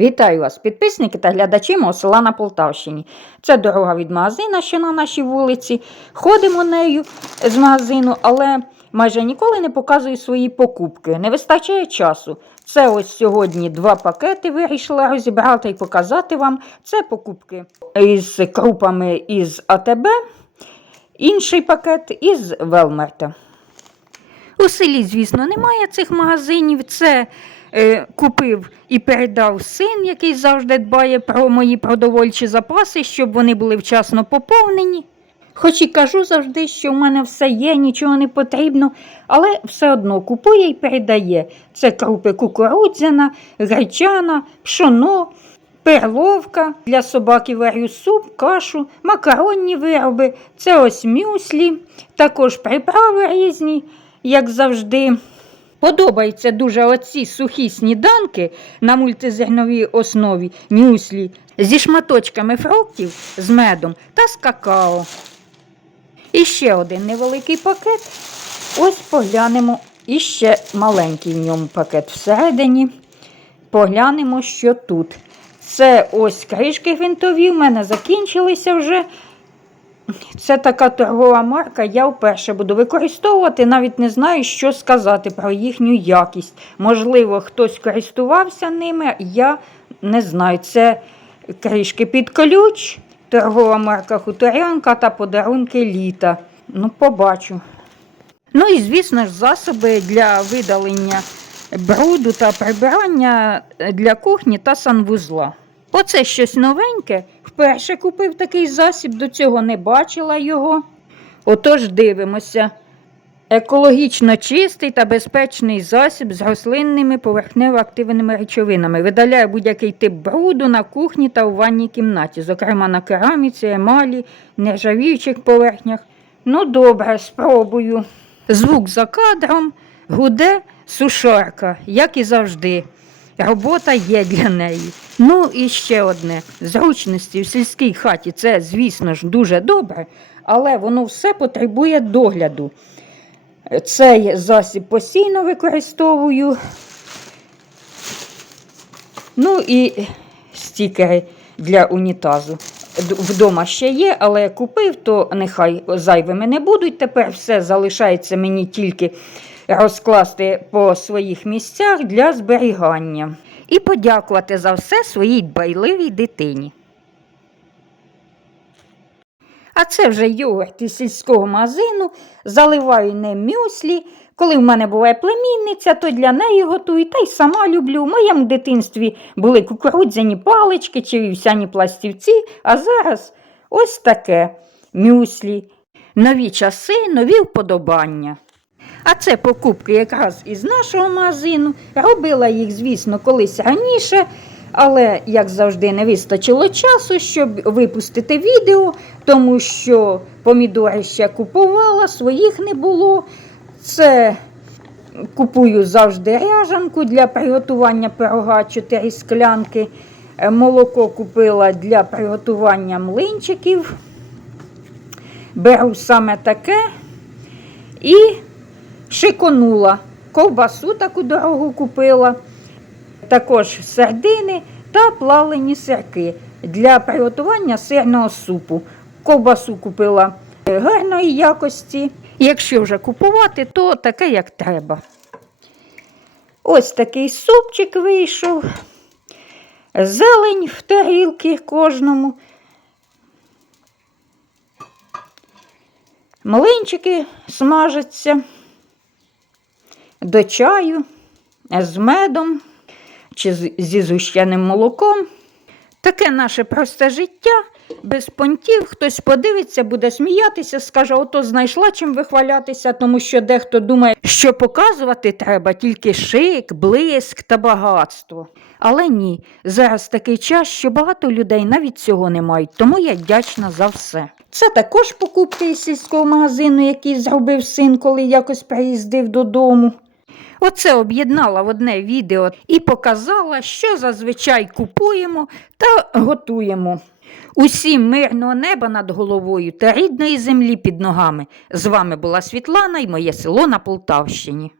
Вітаю вас, підписники та глядачі мого села на Полтавщині. Це дорога від магазина, що на нашій вулиці. Ходимо нею з магазину, але майже ніколи не показую свої покупки. Не вистачає часу. Це ось сьогодні два пакети вирішила розібрати і показати вам. Це покупки із крупами із АТБ, інший пакет із Велмерта. У селі, звісно, немає цих магазинів. Це купив і передав син, який завжди дбає про мої продовольчі запаси, щоб вони були вчасно поповнені. Хоч і кажу завжди, що в мене все є, нічого не потрібно, але все одно купує і передає. Це крупи кукурудзяна, гречана, пшоно, перловка. Для собаки варю суп, кашу, макаронні вироби, це ось мюслі, також приправи різні, як завжди. Подобаються дуже оці сухі сніданки на мультизерновій основі мюслі зі шматочками фруктів, з медом та з какао. І ще один невеликий пакет. Ось поглянемо. І ще маленький в ньому пакет всередині. Поглянемо, що тут. Це ось кришки гвинтові, в мене закінчилися вже. Це така торгова марка, я вперше буду використовувати, навіть не знаю, що сказати про їхню якість. Можливо, хтось користувався ними, я не знаю. Це кришки під ключ, торгова марка Хуторянка та подарунки літа. Ну, побачу. Ну і, звісно ж, засоби для видалення бруду та прибирання для кухні та санвузла. Оце щось новеньке. Вперше купив такий засіб, до цього не бачила його. Отож дивимося. Екологічно чистий та безпечний засіб з рослинними поверхнево-активними речовинами. Видаляє будь-який тип бруду на кухні та у ванній кімнаті, зокрема на кераміці, емалі, нержавіючих поверхнях. Ну, добре, спробую. Звук за кадром, гуде сушарка, як і завжди. Робота є для неї. Ну і ще одне: зручності в сільській хаті це, звісно ж, дуже добре, але воно все потребує догляду. Цей засіб постійно використовую. Ну і стікери для унітазу. Вдома ще є, але купив, то нехай зайвими не будуть. Тепер все залишається мені тільки розкласти по своїх місцях для зберігання. І подякувати за все своїй дбайливій дитині. А це вже йогурт із сільського магазину. Заливаю ним мюслі. Коли в мене буває племінниця, то для неї готую, та й сама люблю. В моєму дитинстві були кукурудзяні палички чи вівсяні пластівці, а зараз ось таке мюслі. Нові часи, нові вподобання. А це покупки якраз із нашого магазину. Робила їх, звісно, колись раніше, але, як завжди, не вистачило часу, щоб випустити відео, тому що помідори ще купувала, своїх не було. Це купую завжди ряжанку для приготування пирога 4 склянки. Е, Молоко купила для приготування млинчиків. Беру саме таке і шиконула. Ковбасу таку дорогу купила, також сердини та плавлені сирки для приготування сирного супу. Ковбасу купила гарної якості. Якщо вже купувати, то таке, як треба. Ось такий супчик вийшов. Зелень в тарілки кожному. Млинчики смажаться до чаю з медом чи зі згущеним молоком. Таке наше просте життя, без понтів. Хтось подивиться, буде сміятися, скаже, ото знайшла чим вихвалятися, тому що дехто думає, що показувати треба тільки шик, блиск та багатство. Але ні, зараз такий час, що багато людей навіть цього не мають, тому я вдячна за все. Це також покупки із сільського магазину, який зробив син, коли якось приїздив додому. Оце об'єднала в одне відео і показала, що зазвичай купуємо та готуємо. Усім мирного неба над головою та рідної землі під ногами. З вами була Світлана і моє село на Полтавщині.